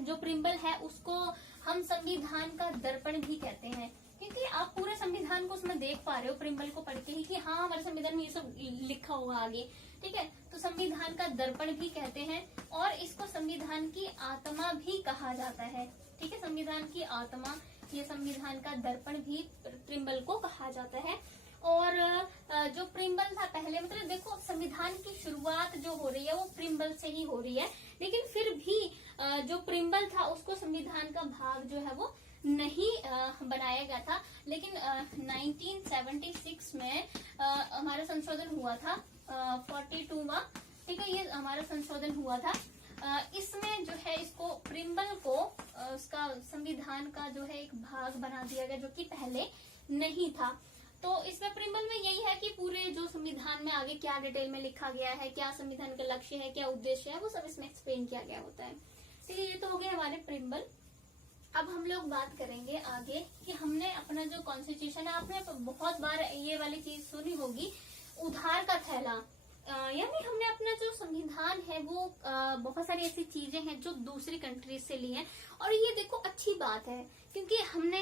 जो प्रीम्बल है उसको हम संविधान का दर्पण भी कहते हैं, क्योंकि आप पूरे संविधान को उसमें देख पा रहे हो प्रीम्बल को पढ़ के ही कि हाँ हमारे संविधान में ये सब लिखा हुआ आगे। ठीक है, तो संविधान का दर्पण भी कहते हैं और इसको संविधान की आत्मा भी कहा जाता है। ठीक है, संविधान की आत्मा, ये संविधान का दर्पण भी प्रीम्बल को कहा जाता है। और जो प्रीम्बल था पहले, मतलब देखो संविधान की शुरुआत जो हो रही है वो प्रीम्बल से ही हो रही है, लेकिन फिर भी जो प्रीम्बल था उसको संविधान का भाग जो है वो नहीं बनाया गया था। लेकिन 1976 में हमारा संशोधन हुआ था, 42वां। ठीक है, ये हमारा संशोधन हुआ था। इसमें जो है इसको प्रीम्बल को उसका संविधान का जो है एक भाग बना दिया गया, जो कि पहले नहीं था। तो इसमें प्रीम्बल में यही है कि पूरे जो संविधान में आगे क्या डिटेल में लिखा गया है, क्या संविधान का लक्ष्य है, क्या उद्देश्य है, वो सब इसमें एक्सप्लेन किया गया होता है। ठीक है, ये तो हो गया हमारे प्रीम्बल। अब हम लोग बात करेंगे आगे कि हमने अपना जो कॉन्स्टिट्यूशन है, आपने बहुत बार ये वाली चीज सुनी होगी, उधार का थैला। यानी हमने अपना जो संविधान है वो बहुत सारी ऐसी चीजें हैं जो दूसरी कंट्रीज से ली हैं। और ये देखो अच्छी बात है, क्योंकि हमने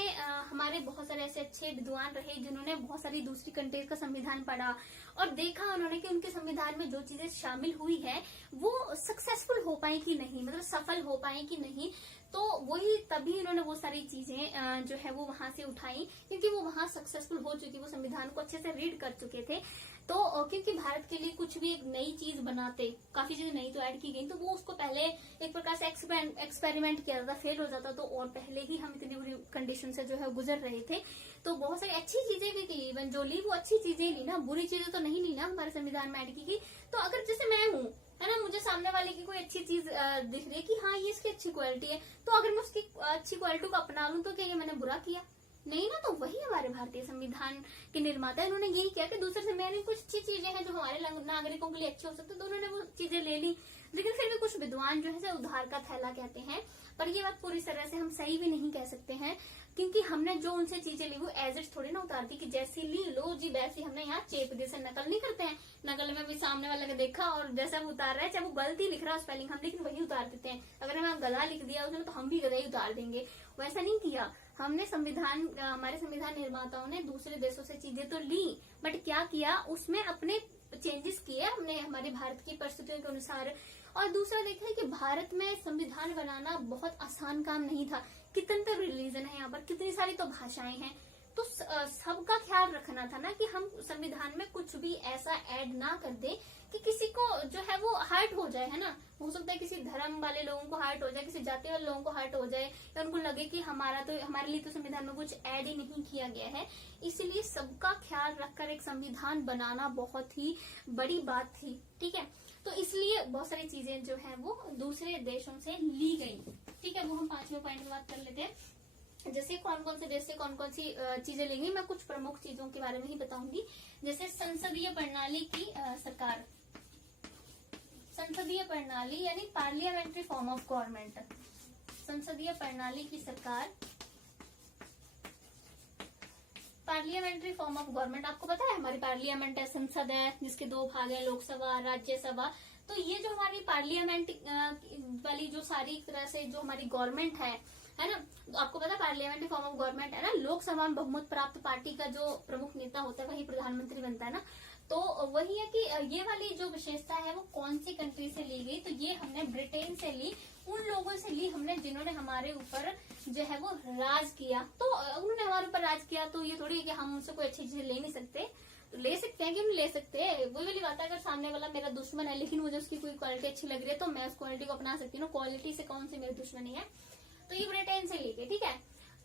हमारे बहुत सारे ऐसे अच्छे विद्वान रहे जिन्होंने बहुत सारी दूसरी कंट्रीज का संविधान पढ़ा और देखा उन्होंने कि उनके संविधान में जो चीजें शामिल हुई है वो सक्सेसफुल हो पाई कि नहीं, मतलब सफल हो पाई कि नहीं। तो वही तभी उन्होंने वो सारी चीजें जो है वो वहां से उठाई, क्योंकि वो वहां सक्सेसफुल हो चुकी, वो संविधान को अच्छे से रीड कर चुके थे। तो क्योंकि भारत के लिए कुछ भी एक नई चीज बनाते, काफी चीजें नई तो ऐड की गई, तो वो उसको पहले एक प्रकार से एक्सपेरिमेंट किया जाता, फेल हो जाता तो, और पहले ही हम इतनी बुरी कंडीशन से जो है गुजर रहे थे। तो बहुत सारी अच्छी चीजें भी थी, इवन जो ली वो अच्छी चीजें ली ना, बुरी चीजें तो नहीं ली ना हमारे संविधान में ऐड की गई। तो अगर जैसे मैं हूँ है ना, मुझे सामने वाले की कोई अच्छी चीज दिख रही है कि हाँ ये इसकी अच्छी क्वालिटी है, तो अगर मैं उसकी अच्छी क्वालिटी को अपना लूं तो क्या ये मैंने बुरा किया? नहीं ना। तो वही हमारे भारतीय संविधान के निर्माता है, उन्होंने यही किया कि दूसरे संविधान में कुछ अच्छी चीजें हैं जो हमारे नागरिकों के लिए अच्छी हो सकती है, तो उन्होंने वो चीजें ले ली। लेकिन फिर भी कुछ विद्वान जो है उधार का थैला कहते हैं, पर ये बात पूरी तरह से हम सही भी नहीं कह सकते हैं, क्योंकि हमने जो उनसे चीजें ली वो एज इट थोड़ी ना उतार दी कि जैसी ली लो जी वैसी हमने यहाँ चेप दी। से नकल नहीं करते हैं, नकल में भी सामने वाले का देखा और जैसा वो उतार रहा है, चाहे वो गलती लिख रहा है स्पेलिंग, हम लेकिन वही उतार देते हैं। अगर हमें गधा लिख दिया उसने तो हम भी गधा ही उतार देंगे, वैसा नहीं किया हमने। संविधान, हमारे संविधान निर्माताओं ने दूसरे देशों से चीजें तो ली, बट क्या किया उसमें अपने चेंजेस किए हमने हमारे भारत की परिस्थितियों के अनुसार। और दूसरा देखा कि भारत में संविधान बनाना बहुत आसान काम नहीं था। कितने तो रिलीजन है यहाँ पर, कितनी सारी तो भाषाएं हैं, तो सबका ख्याल रखना था ना कि हम संविधान में कुछ भी ऐसा ऐड ना कर दे कि किसी को जो है वो हर्ट हो जाए, है ना। हो सकता है किसी धर्म वाले लोगों को हर्ट हो जाए, किसी जाति वाले लोगों को हर्ट हो जाए, या उनको लगे कि हमारे लिए तो संविधान में कुछ ऐड ही नहीं किया गया है। इसलिए सबका ख्याल रखकर एक संविधान बनाना बहुत ही बड़ी बात थी। ठीक है, तो इसलिए बहुत सारी चीजें जो है वो दूसरे देशों से ली गई। ठीक है, वो हम 5वें पॉइंट में बात कर लेते हैं। जैसे कौन कौन से देश से कौन कौन सी चीजें लेंगी, मैं कुछ प्रमुख चीजों के बारे में ही बताऊंगी। जैसे संसदीय प्रणाली की सरकार, संसदीय प्रणाली यानी पार्लियामेंट्री फॉर्म ऑफ गवर्नमेंट, संसदीय प्रणाली की सरकार, पार्लियामेंट्री फॉर्म ऑफ गवर्नमेंट। आपको पता है हमारी पार्लियामेंट है, संसद है जिसके 2 भाग है, लोकसभा राज्यसभा। तो ये जो हमारी पार्लियामेंट वाली जो सारी तरह से जो हमारी गवर्नमेंट है ना, तो आपको पता है पार्लियामेंट्री फॉर्म ऑफ गवर्नमेंट है ना, लोकसभा में बहुमत प्राप्त पार्टी का जो प्रमुख नेता होता है वही प्रधानमंत्री बनता है ना। तो वही है कि ये वाली जो विशेषता है वो कौन सी कंट्री से ली गई, तो ये हमने ब्रिटेन से ली, उन लोगों से ली हमने जिन्होंने हमारे ऊपर जो है वो राज किया। तो उन्होंने हमारे ऊपर राज किया, तो ये थोड़ी है कि हम उनसे कोई अच्छी चीज ले नहीं सकते, तो ले सकते हैं, क्यों नहीं ले सकते। वही वाली बात है, अगर सामने वाला मेरा दुश्मन है लेकिन मुझे उसकी कोई क्वालिटी अच्छी लग रही है तो मैं उस क्वालिटी को अपना सकती हूँ ना, क्वालिटी से कौन सी मेरी दुश्मनी है। तो ये ब्रिटेन से ली थी, ठीक है।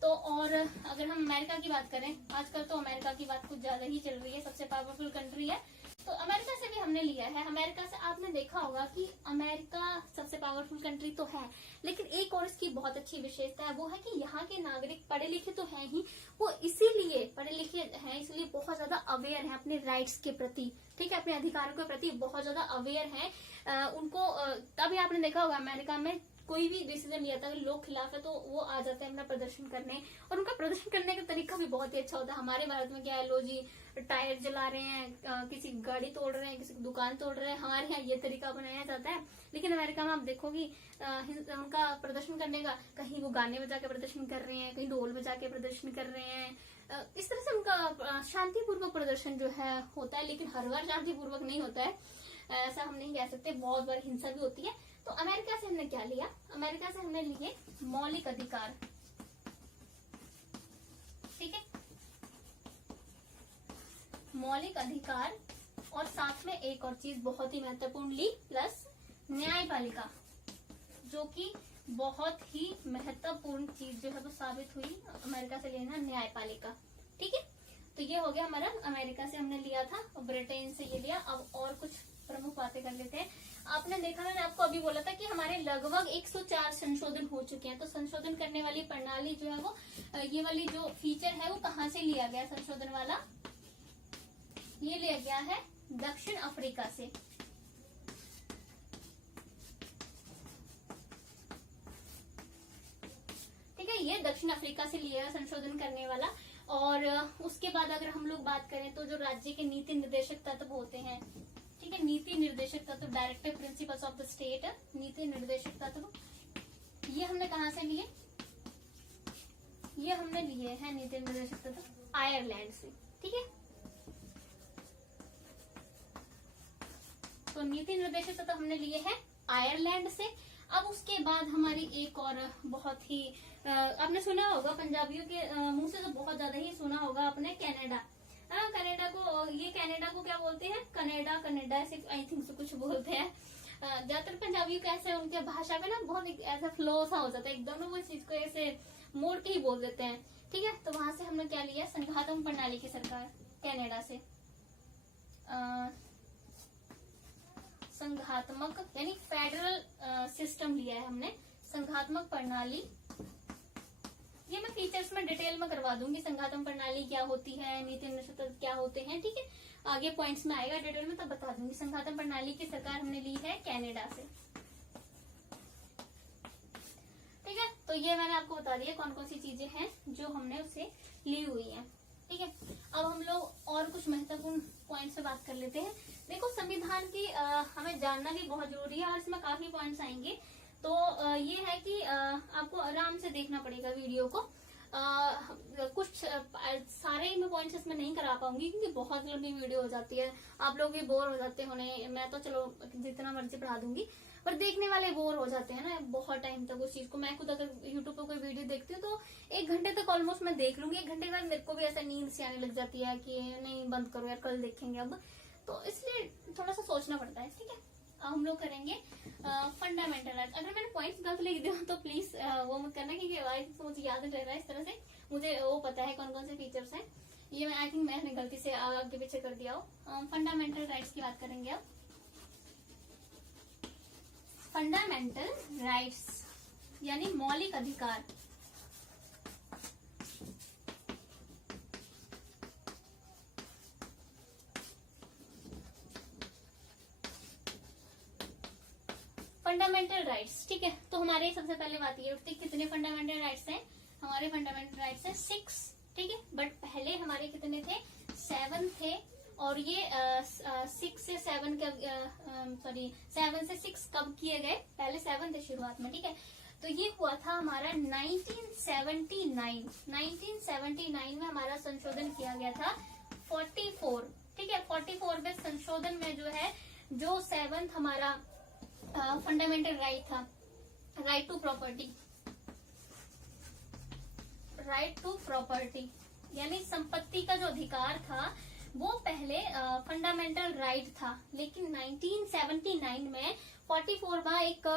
तो और अगर हम अमेरिका की बात करें, आजकल तो अमेरिका की बात कुछ ज्यादा ही चल रही है, सबसे पावरफुल कंट्री है, तो अमेरिका से भी हमने लिया है। अमेरिका से आपने देखा होगा कि अमेरिका सबसे पावरफुल कंट्री तो है, लेकिन एक और इसकी बहुत अच्छी विशेषता है, वो है कि यहाँ के नागरिक पढ़े लिखे तो हैं ही, वो इसीलिए पढ़े लिखे हैं, इसलिए बहुत ज्यादा अवेयर हैं अपने राइट्स के प्रति, ठीक है, अपने अधिकारों के प्रति बहुत ज्यादा अवेयर हैं। उनको तभी आपने देखा होगा अमेरिका में कोई भी डिसीजन लिया था, अगर लोग खिलाफ है तो वो आ जाते हैं अपना प्रदर्शन करने, और उनका प्रदर्शन करने का तरीका भी बहुत ही अच्छा होता है। हमारे भारत में क्या है, लो जी टायर जला रहे हैं, किसी गाड़ी तोड़ रहे हैं, किसी की दुकान तोड़ रहे हैं, हमारे यहाँ ये तरीका अपनाया जाता है। लेकिन अमेरिका में आप देखोगी उनका प्रदर्शन करने का, कहीं वो गाने बजा के प्रदर्शन कर रहे हैं, कहीं ढोल बजा के प्रदर्शन कर रहे हैं, इस तरह से उनका शांतिपूर्वक प्रदर्शन जो है होता है। लेकिन हर बार शांतिपूर्वक नहीं होता है, ऐसा हम नहीं कह सकते, बहुत बार हिंसा भी होती है। तो अमेरिका से हमने क्या लिया, अमेरिका से हमने लिए मौलिक अधिकार, ठीक है, मौलिक अधिकार, और साथ में एक और चीज बहुत ही महत्वपूर्ण ली, प्लस न्यायपालिका, जो कि बहुत ही महत्वपूर्ण चीज जो है वो साबित हुई अमेरिका से लेना, न्यायपालिका, ठीक है। तो ये हो गया हमारा, अमेरिका से हमने लिया था, ब्रिटेन से ये लिया। अब और कुछ प्रमुख बातें कर लेते हैं। आपने देखा, मैंने आपको अभी बोला था कि हमारे लगभग 104 संशोधन हो चुके हैं। तो संशोधन करने वाली प्रणाली जो है वो, ये वाली जो फीचर है वो कहाँ से लिया गया संशोधन वाला, ये लिया गया है दक्षिण अफ्रीका से, ठीक है, ये दक्षिण अफ्रीका से लिया संशोधन करने वाला। और उसके बाद अगर हम लोग बात करें तो जो राज्य के नीति निर्देशक तत्व होते हैं, ठीक है, नीति निर्देशक तत्व, directive principles of the state, नीति निर्देशक तत्व, ये हमने कहा से लिए, ये हमने लिए हैं नीति निर्देशक तत्व आयरलैंड से, ठीक है। तो नीति निर्देशक तत्व हमने लिए हैं आयरलैंड से। अब उसके बाद हमारी एक और बहुत ही आपने सुना होगा, पंजाबियों के मुंह से तो बहुत ज्यादा ही सुना होगा आपने, कनाडा। कनाडा को, ये कनाडा को क्या बोलते हैं, कनाडा, कनाडा ऐसे आई थिंक से कुछ बोलते हैं। ज्यादातर पंजाबी को ऐसे उनके भाषा में ना बहुत ऐसा फ्लो सा हो जाता है, एकदम वो चीज को ऐसे मोड़ के ही बोल देते हैं, ठीक है। तो वहां से हमने क्या लिया, संघात्मक प्रणाली की सरकार, कनाडा से संघात्मक यानी फेडरल सिस्टम लिया है हमने, संघात्मक प्रणाली। ये मैं फीचर्स में डिटेल में करवा दूंगी, संघात्मक प्रणाली क्या होती है, नीति निर्देशक तत्व क्या होते हैं, ठीक है, आगे पॉइंट्स में आएगा डिटेल में, तब बता दूंगी। संघात्मक प्रणाली की सरकार हमने ली है कनाडा से, ठीक है। तो ये मैंने आपको बता दिया कौन कौन सी चीजें हैं जो हमने उससे ली हुई हैं, ठीक है। अब हम लोग और कुछ महत्वपूर्ण पॉइंट्स पे बात कर लेते हैं। देखो, संविधान की हमें जानना भी बहुत जरूरी है, और इसमें काफी पॉइंट्स आएंगे। तो ये है कि आपको आराम से देखना पड़ेगा वीडियो को। कुछ सारे मैं पॉइंट्स इसमें नहीं करा पाऊंगी क्योंकि बहुत लंबी वीडियो हो जाती है, आप लोग भी बोर हो जाते होने। मैं तो चलो जितना मर्जी पढ़ा दूंगी, पर देखने वाले बोर हो जाते हैं ना बहुत टाइम तक उस चीज को। मैं खुद अगर यूट्यूब पर कोई वीडियो देखती हूँ तो 1 घंटे तक ऑलमोस्ट मैं देख लूंगी। 1 घंटे के बाद मेरे को भी ऐसा नींद से आने लग जाती है कि नहीं, बंद करो यार, कल देखेंगे अब। तो इसलिए थोड़ा सा सोचना पड़ता है, ठीक है। हम लोग करेंगे फंडामेंटल राइट्स। अगर मैंने पॉइंट्स गलत लिख दिया तो प्लीज वो मत करना, क्योंकि मुझे याद नहीं रह रहा है इस तरह से, मुझे वो पता है कौन कौन से फीचर्स हैं। ये मैं आई थिंक मैंने गलती से आगे पीछे कर दिया हो। फंडामेंटल राइट्स की बात करेंगे अब। फंडामेंटल राइट्स यानी मौलिक अधिकार। फंडामेंटल राइट्स, ठीक है। तो हमारे सबसे पहले बात ये उठती, कितने फंडामेंटल राइट्स हैं हमारे? फंडामेंटल राइट्स हैं 6, ठीक है। बट पहले हमारे कितने थे? 7 थे। और ये 6 से 7 सॉरी 7 से 6 कब किए गए? पहले 7 थे शुरुआत में, ठीक है। तो ये हुआ था हमारा 1979। 1979 में हमारा संशोधन किया गया था 44, ठीक है। 44वें संशोधन में जो है, जो 7th हमारा फंडामेंटल राइट था, right to property, right to property यानी संपत्ति का जो अधिकार था वो पहले फंडामेंटल राइट था। लेकिन 1979 में 44वां एक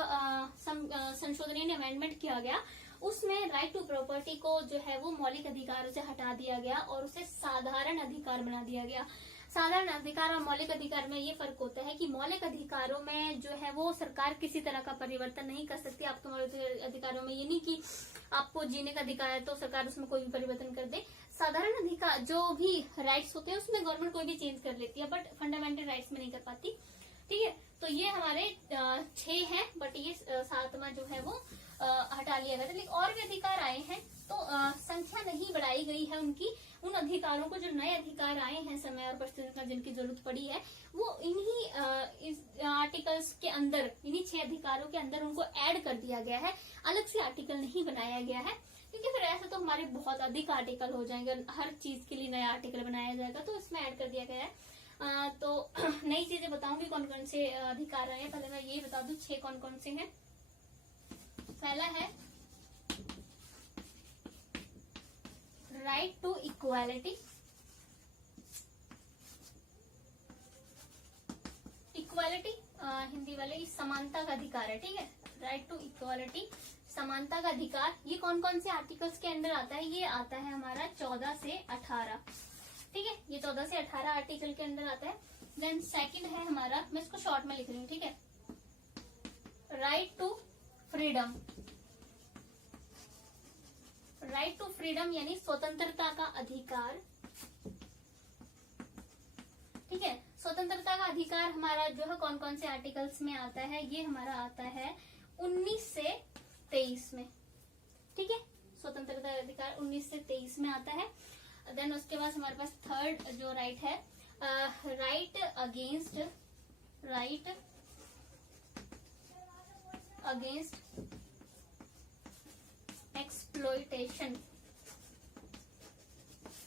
संशोधन यानी अमेंडमेंट किया गया उसमें राइट टू प्रॉपर्टी को जो है वो मौलिक अधिकारों से हटा दिया गया और उसे साधारण अधिकार बना दिया गया। साधारण अधिकार और मौलिक अधिकार में ये फर्क होता है कि मौलिक अधिकारों में जो है वो सरकार किसी तरह का परिवर्तन नहीं कर सकती। आपके मौलिक अधिकारों में ये नहीं कि आपको जीने का अधिकार है तो सरकार उसमें कोई भी परिवर्तन कर दे। साधारण अधिकार जो भी राइट्स होते हैं उसमें गवर्नमेंट कोई भी चेंज कर लेती है, बट फंडामेंटल राइट्स में नहीं कर पाती। ठीक है, तो ये हमारे 6 हैं, बट ये 7वां जो है वो हटा लिया गया था। लेकिन और भी अधिकार आए हैं तो संख्या नहीं बढ़ाई गई है उनकी। उन अधिकारों को, जो नए अधिकार आए हैं समय और परिस्थिति में जिनकी जरूरत पड़ी है, वो इन्हीं इस आर्टिकल्स के अंदर, इन्हीं 6 अधिकारों के अंदर उनको ऐड कर दिया गया है। अलग से आर्टिकल नहीं बनाया गया है, क्योंकि फिर ऐसा तो हमारे बहुत अधिक आर्टिकल हो जाएंगे, हर चीज के लिए नया आर्टिकल बनाया जाएगा, तो इसमें ऐड कर दिया गया है। तो नई चीजें बताऊंगी कौन कौन से अधिकार आए हैं। पहले मैं ये बता दूं 6 कौन कौन से हैं। पहला है right to equality. Equality Hindi वाले समानता का अधिकार है। ठीक है, राइट टू इक्वालिटी, समानता का अधिकार। ये कौन कौन से आर्टिकल्स के अंदर आता है? ये आता है हमारा 14 से 18। ठीक है, ये 14 से 18 आर्टिकल के अंदर आता है। देन सेकंड है हमारा, मैं इसको शॉर्ट में लिख रही हूँ, ठीक है, right to freedom. Right to freedom यानी स्वतंत्रता का अधिकार। ठीक है, स्वतंत्रता का अधिकार हमारा जो है कौन कौन से आर्टिकल्स में आता है? ये हमारा आता है 19 से 23 में। ठीक है, स्वतंत्रता का अधिकार 19 से 23 में आता है। देन उसके बाद हमारे पास थर्ड जो राइट है, राइट अगेंस्ट एक्सप्लॉयटेशन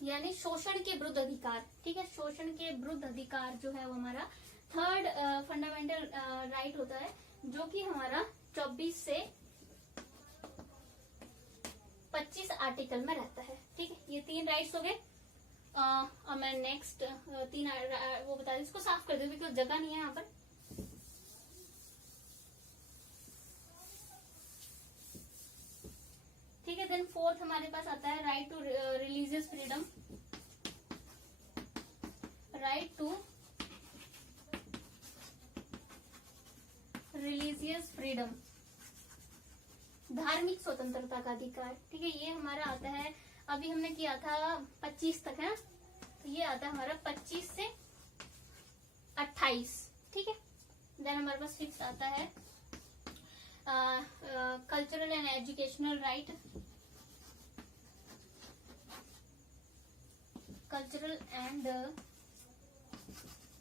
यानी शोषण के विरुद्ध अधिकार। ठीक है, शोषण के विरुद्ध अधिकार जो है वो हमारा थर्ड फंडामेंटल राइट होता है, जो कि हमारा 24 से 25 आर्टिकल में रहता है। ठीक है, ये 3 राइट्स हो गए। और मैं नेक्स्ट 3 वो बता दी, इसको साफ कर दे बिकॉज जगह नहीं है यहाँ पर। ठीक है, देन फोर्थ हमारे पास आता है right to religious freedom. Right to religious freedom, धार्मिक स्वतंत्रता का अधिकार। ठीक है, ये हमारा आता है, अभी हमने किया था 25 तक है ना, तो ये आता है हमारा 25 से 28। ठीक है, देन हमारे पास 5th आता है cultural and educational right. Cultural and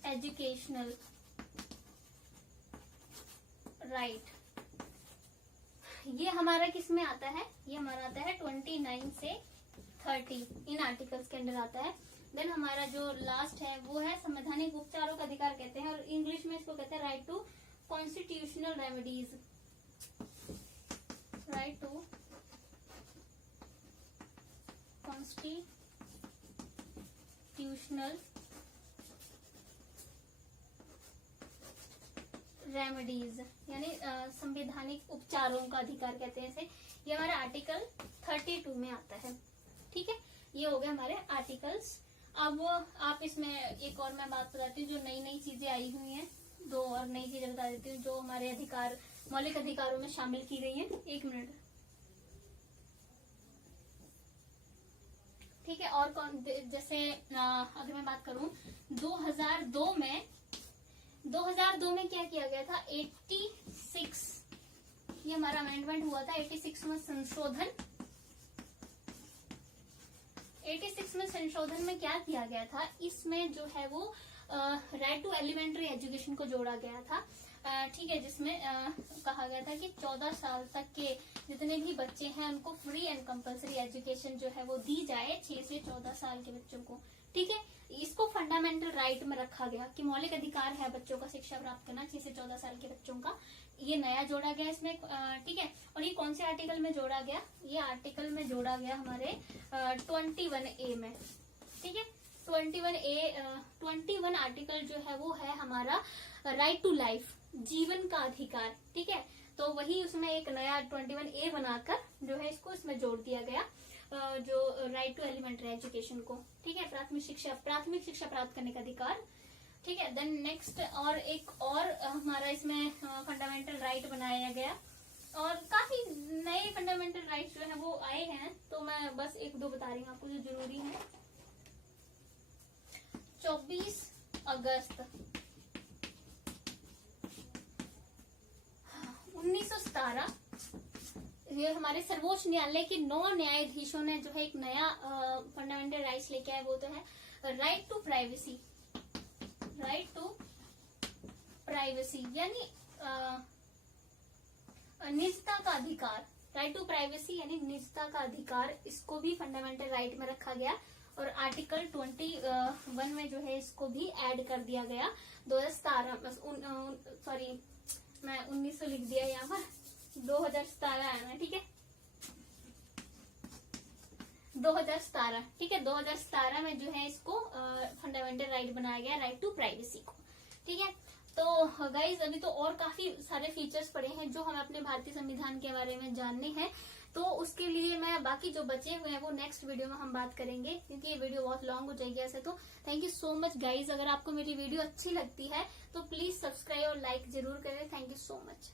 educational right, ये हमारा किस में आता है? ये हमारा आता है 29 से 30 इन आर्टिकल्स के अंदर आता है। देन हमारा जो लास्ट है वो है संवैधानिक उपचारों का अधिकार कहते हैं, और इंग्लिश में इसको कहते हैं right to constitutional remedies. Right to constitutional remedies यानी संवैधानिक उपचारों का अधिकार कहते हैं इसे। ये हमारा आर्टिकल 32 में आता है। ठीक है, ये हो गए हमारे आर्टिकल्स। अब आप इसमें एक और मैं बात बताती हूँ, जो नई नई चीजें आई हुई हैं, 2 और नई चीजें बता देती हूँ जो हमारे अधिकार, मौलिक अधिकारों में शामिल की गई है। 1 मिनट। ठीक है, और कौन, जैसे अगर मैं बात करूं 2002 में क्या किया गया था? 86, ये हमारा अमेंडमेंट हुआ था। 86 में संशोधन, 86 में संशोधन में क्या किया गया था? इसमें जो है वो राइट टू एलिमेंट्री एजुकेशन को जोड़ा गया था। ठीक है, जिसमें कहा गया था कि 14 साल तक के जितने भी बच्चे हैं उनको फ्री एंड कंपलसरी एजुकेशन जो है वो दी जाए 6 से 14 साल के बच्चों को। ठीक है, इसको फंडामेंटल राइट में रखा गया कि मौलिक अधिकार है बच्चों का शिक्षा प्राप्त करना 6 से 14 साल के बच्चों का। ये नया जोड़ा गया इसमें। ठीक है, और ये कौन से आर्टिकल में जोड़ा गया? ये आर्टिकल में जोड़ा गया हमारे 21A में। ठीक है, 21 आर्टिकल जो है वो है हमारा राइट टू लाइफ, जीवन का अधिकार। ठीक है, तो वही उसमें एक नया 21A बनाकर जो है इसको इसमें जोड़ दिया गया, जो राइट टू एलिमेंट्री एजुकेशन को, ठीक है, प्राथमिक शिक्षा प्राप्त करने का अधिकार, ठीक है। देन नेक्स्ट और एक और हमारा इसमें फंडामेंटल राइट बनाया गया, और काफी नए फंडामेंटल राइट्स जो है वो आए हैं, तो मैं बस एक दो बता रही हूँ आपको जो जरूरी है। 24 अगस्त 1917 ये हमारे सर्वोच्च न्यायालय के 9 न्यायाधीशों ने जो है एक नया फंडामेंटल राइट्स लेके आए, वो तो है right to privacy. Right to privacy यानी निजता का अधिकार, राइट टू प्राइवेसी यानी निजता का अधिकार, इसको भी फंडामेंटल राइट में रखा गया, और आर्टिकल 21 में जो है इसको भी ऐड कर दिया गया 2017, सॉरी मैं 1900 लिख दिया यहाँ पर, 2017 आया है, ठीक है 2017, ठीक है 2017 में जो है इसको फंडामेंटल राइट बनाया गया, राइट टू प्राइवेसी को, ठीक है। तो गाइज अभी तो और काफी सारे फीचर्स पड़े हैं जो हमें अपने भारतीय संविधान के बारे में जानने हैं, तो उसके लिए मैं बाकी जो बचे हुए हैं वो नेक्स्ट वीडियो में हम बात करेंगे, क्योंकि ये वीडियो बहुत लॉन्ग हो जाएगी ऐसे तो। Thank you so much guys, अगर आपको मेरी वीडियो अच्छी लगती है तो प्लीज सब्सक्राइब और लाइक जरूर करें। Thank you so much.